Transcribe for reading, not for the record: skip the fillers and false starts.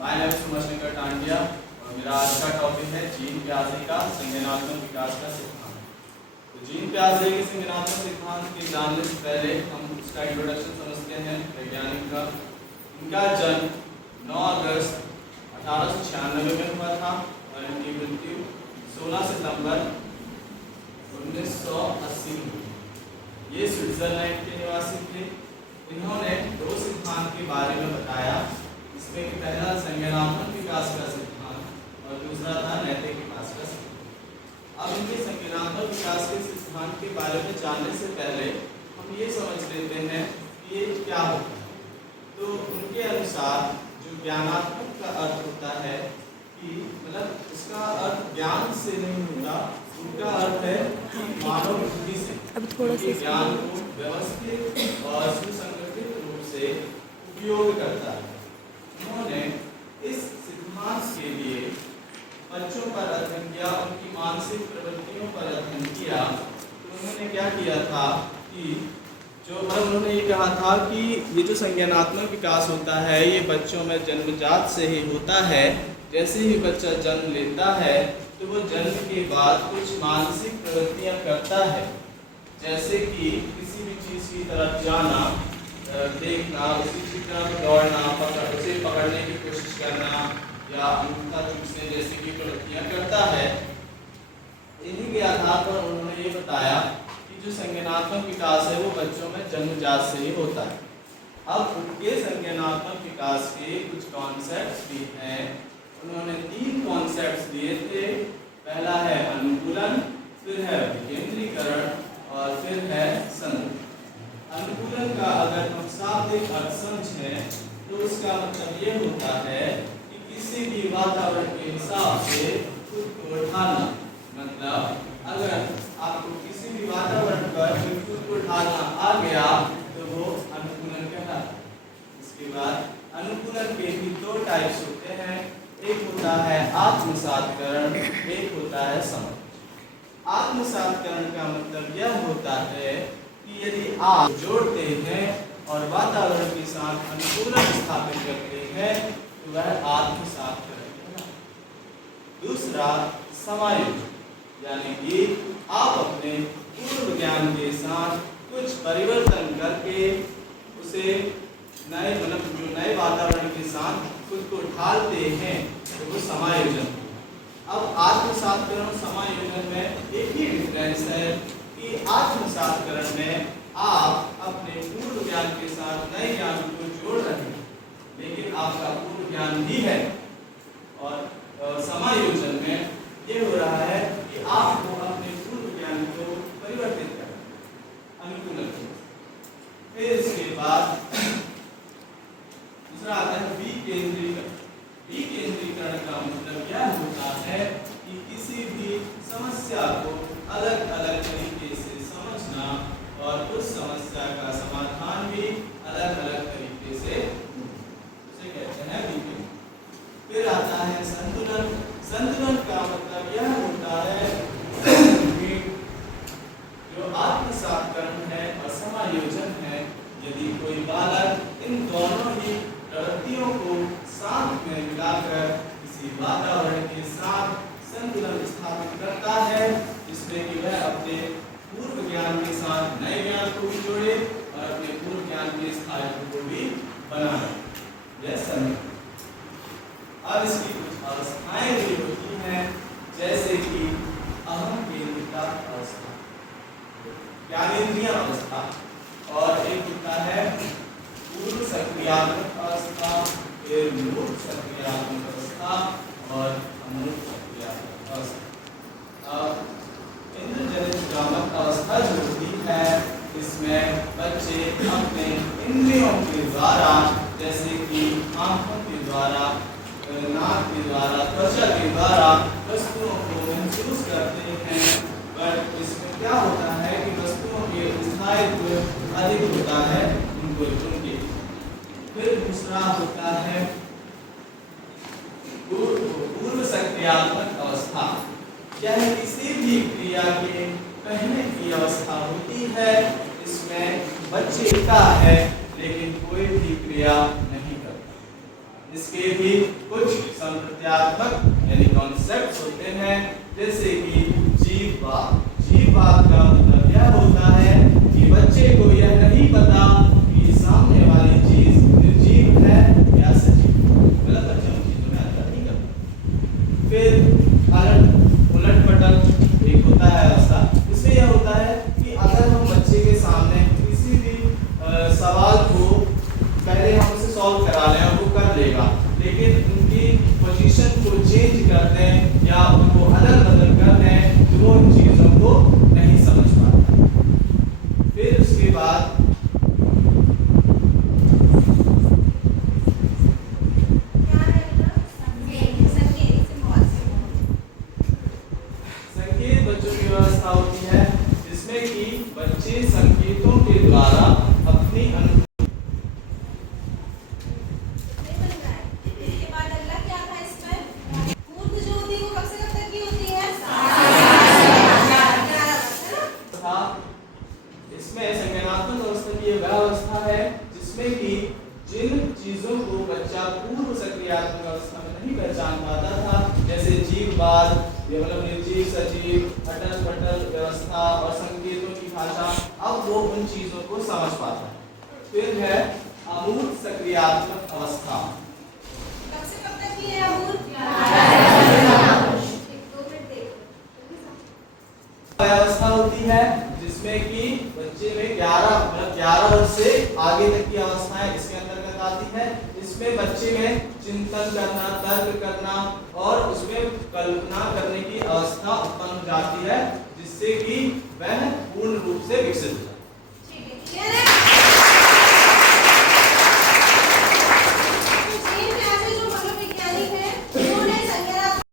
My name is सुमशंकर Tandia और मेरा आज का टॉपिक है जीन प्याजे का संज्ञानात्मक विकास का सिद्धांत। तो जीन प्याजे के संज्ञानात्मक सिद्धांत के जानने से पहले हम इसका इंट्रोडक्शन समझते हैं वैज्ञानिक का। इनका जन्म 9 अगस्त 1896 में हुआ था और इनकी मृत्यु 16 सितंबर 1980 में हुई। ये स्विट्जरलैंड के निवासी थे। इन्होंने 2 सिद्धांत के बारे में बताया, इसमें कि पहला संज्ञानात्मक विकास का सिद्धांत और दूसरा था नैतिक विकास का सिद्धांत। अब इनके संज्ञानात्मक विकास के सिद्धांत के बारे में जानने से पहले हम ये समझ लेते हैं कि ये क्या होता है। तो उनके अनुसार जो ज्ञानात्मक का अर्थ होता है कि मतलब उसका अर्थ ज्ञान से नहीं होता, उनका अर्थ है कि मानव बुद्धि से ज्ञान को व्यवस्थित और सुसंगठित रूप से उपयोग करता है। उन्होंने इस सिद्धांत के लिए बच्चों पर अध्ययन किया, उनकी मानसिक प्रवृत्तियों पर अध्ययन किया। तो उन्होंने क्या किया था कि उन्होंने ये कहा था कि ये जो संज्ञानात्मक विकास होता है ये बच्चों में जन्मजात से ही होता है। जैसे ही बच्चा जन्म लेता है तो वो जन्म के बाद कुछ मानसिक प्रवृत्तियां करता है, जैसे कि किसी भी चीज़ की तरफ जाना, देखना, उसी की तरफ दौड़ना, उसे पकड़ने की कोशिश करना या अंगूठा चूसने जैसी की प्रवृत्तियां करता है। इन्हीं के आधार पर उन्होंने ये बताया कि जो संज्ञानात्मक विकास है वो बच्चों में जन्मजात से ही होता है। अब उनके संज्ञानात्मक विकास के कुछ कॉन्सेप्ट्स भी हैं। उन्होंने 3 कॉन्सेप्ट्स दिए थे। पहला है अनुकूलन, फिर है विकेंद्रीकरण और फिर है संघ। अनुकूलन का अगर हम शाब्दिक अर्थ समझें तो उसका मतलब ये होता है कि किसी भी वातावरण के हिसाब से खुद को ढालना। मतलब अगर आपको किसी भी वातावरण पर खुद को ढालना आ गया तो वो अनुकूलन कहलाता है। इसके बाद अनुकूलन के भी 2 टाइप्स होते हैं, एक होता है आत्मसातकरण, एक होता है समझ। आत्मसातकरण का मतलब यह होता है कि यदि आप जोड़ते हैं और वातावरण के साथ अनुकूलन स्थापित करते हैं तो वह आत्मसातकरण है। दूसरा समायोजन, यानी कि आप अपने पूर्व ज्ञान के साथ कुछ परिवर्तन करके उसे नए वातावरण के साथ खुद को ढालते हैं तो वो समायोजन। अब आत्मसातकरण और समायोजन में एक ही डिफरेंस है कि आत्मसातकरण में आप अपने पूर्व ज्ञान के साथ नए ज्ञान को जोड़ रहे हैं, लेकिन आपका पूर्व ज्ञान ही है। और समायोजन में ये हो रहा है कि आपको अपने पूर्व ज्ञान को परिवर्तित करना, अनुकूलन। फिर इसके बाद दूसरा आता है विकेंद्रीकरण। विकेंद्रीकरण का मतलब यह होता है कि किसी भी समस्या को अलग अलग तरीके से समझना और उस समस्या का समाधान भी अलग अलग तरीके से उसे कहते हैं विकेंद्रीकरण। फिर आता है संतुलन। संतुलन का मतलब यह होता है कि जो आत्मसातकरण है और समायोजन है, यदि कोई बालक इन दोनों ही प्रवृत्तियों को साथ में मिलाकर किसी वातावरण के साथ संतुलन स्थापित करता है, जिसमें कि वह अपने पूर्व ज्ञान के साथ नए ज्ञान को भी जोड़े और अपने पूर्व ज्ञान के स्थायित्व को भी बनाए, यह संतुलन। अब इसकी कुछ अवस्थाएं भी होती हैं, जैसे कि अहम केंद्रिता अवस्था, ज्ञानेंद्रिय अवस्था, और एक होता है पूर्व सक्रियात्मक अवस्था, फिर मूर्त सक्रियात्मक अवस्था और अमूर्त सक्रियात्मक अवस्था। अब इंद्रजनित भ्रामक अवस्था जो होती है, इसमें बच्चे अपने इंद्रियों के द्वारा, जैसे कि आंखों के द्वारा, नाक के द्वारा, त्वचा के द्वारा वस्तुओं को महसूस करते हैं। पर इसमें क्या होता है कि वस्तुओं के स्थायित्व अधिक होता है उनको चुनके। फिर दूसरा होता है पूर्व सक्रियात्मक अवस्था। यह किसी भी क्रिया के पहले की अवस्था होती है। इसमें बच्चे का है लेकिन कोई भी क्रिया नहीं करता। इसके भी कुछ संप्रत्यात्मक यानी कॉन्सेप्ट्स होते हैं, जैसे कि जीववाद। जीववाद का मतलब यह होता है कि बच्चे को यह नहीं पता कि सामने वाली चीज निर्जीव है या सजीव। गलत बच्चा उन चीजों में आता नहीं करता। फिर उलट पलट एक होता है अवस्था। इसमें यह होता है कि अगर हम बच्चे के सामने किसी भी सवाल को पहले हम उसे सॉल्व करा लें और वो कर लेगा, लेकिन उनकी पोजीशन को चेंज कर दें या उनको अदल बदल कर दें तो वो उन चीज़ों को नहीं समझ पाता। फिर उसके बाद संकेत बच्चों की व्यवस्था होती है, जिसमें कि बच्चे संकेतों के द्वारा अपनी जिसमें कि जिन चीजों को बच्चा पूर्व सक्रियात्मक अवस्था में नहीं पहचान पाता था, जैसे जीववाद, मतलब निर्जीव सजीव, अटल पटल व्यवस्था और संकेतों की भाषा, अब वो उन चीजों को समझ पाता है। फिर है अमूर्त सक्रियात्मक अवस्था। कब से कब तक की है अमूर्त? व्यवस्था होती है जिसमें कि बच्चे में 11 वर्ष से आगे तक की अवस्थाएं इसके अंतर्गत आती है। इसमें बच्चे में चिंतन करना, तर्क करना और उसमें कल्पना करने की अवस्था उत्पन्न हो जाती है, जिससे कि वह पूर्ण रूप से विकसित